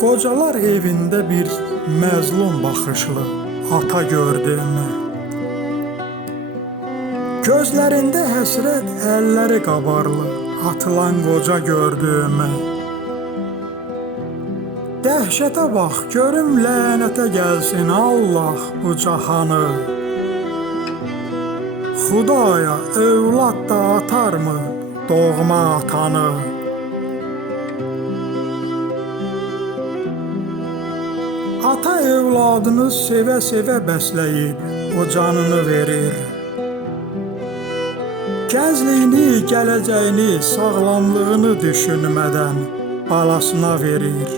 Qocalar evində bir məzlum baxışlı ata gördümü. Gözlərində həsrət, əlləri qabarlı atılan qoca gördümü. Dəhşətə bax, görüm lənətə gəlsin Allah bu cahanı. Xudaya övlad da atarmı doğma atanı? Ata evladını sevə-sevə bəsləyib, o canını verir. Gəncliyini, gələcəyini, sağlamlığını düşünmədən balasına verir.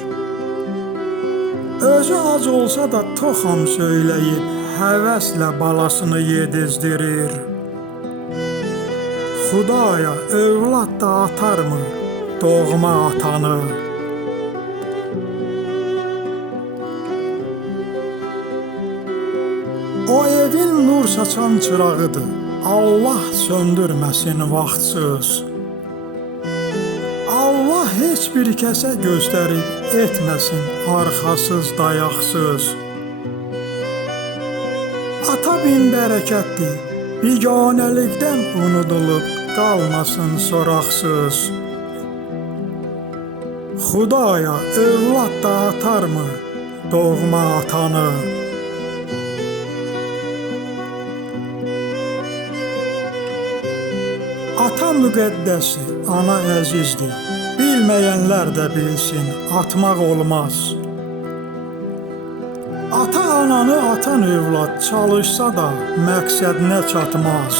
Özü ac olsa da toxam söyləyib, həvəslə balasını yedizdirir. Xudaya övlad da atarmı doğma atanı? O evin nur saçan çırağıdır, Allah söndürməsin vaxtsız. Allah heç bir kəsə göstərib etməsin arxasız, dayaqsız. Ata bin bərəkətdir, biganəlikdən unudulub qalmasın soraqsız. Xudaya övlad da atarmı doğma atanı? Ata müqəddəsdir, ana əzizdir, bilməyənlər də bilsin, atmaq olmaz. Ata ananı atan övlad çalışsa da məqsədinə çatmaz.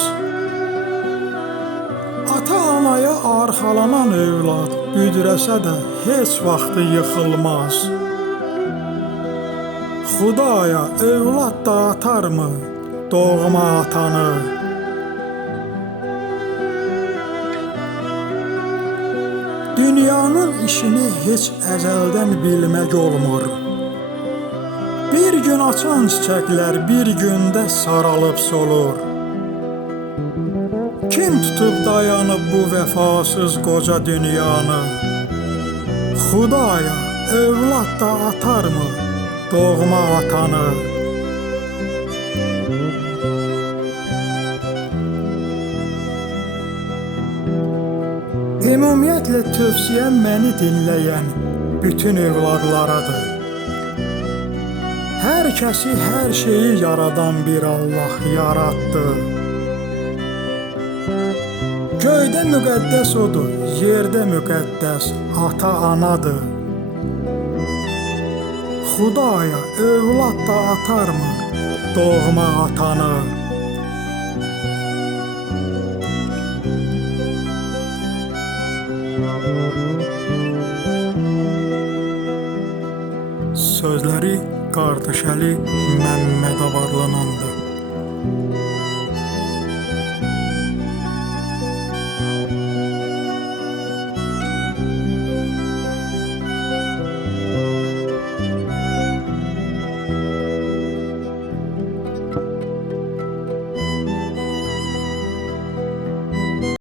Ata anaya arxalanan övlad büdrəsə də heç vaxtı yıxılmaz. Xudaya övlad da atarmı doğma atanı? Dünyanın işini heç əzəldən bilmək olmur. Bir gün açan çiçəklər bir gündə saralıb solur. Kim tutub dayanıb bu vəfasız qoca dünyanı? Xudaya övlad da atarmı doğma atanı? Ümumiyyətlə tövsiyəm məni dinləyən bütün övladlaradır. Hər kəsi, hər şeyi yaradan bir Allah yaratdı. Göydə müqəddəs odur, yerdə müqəddəs ata-anadır. Xudaya övlad da atarmı doğma atanı? Sözləri Qardaşəli Məmmədabadlınandır.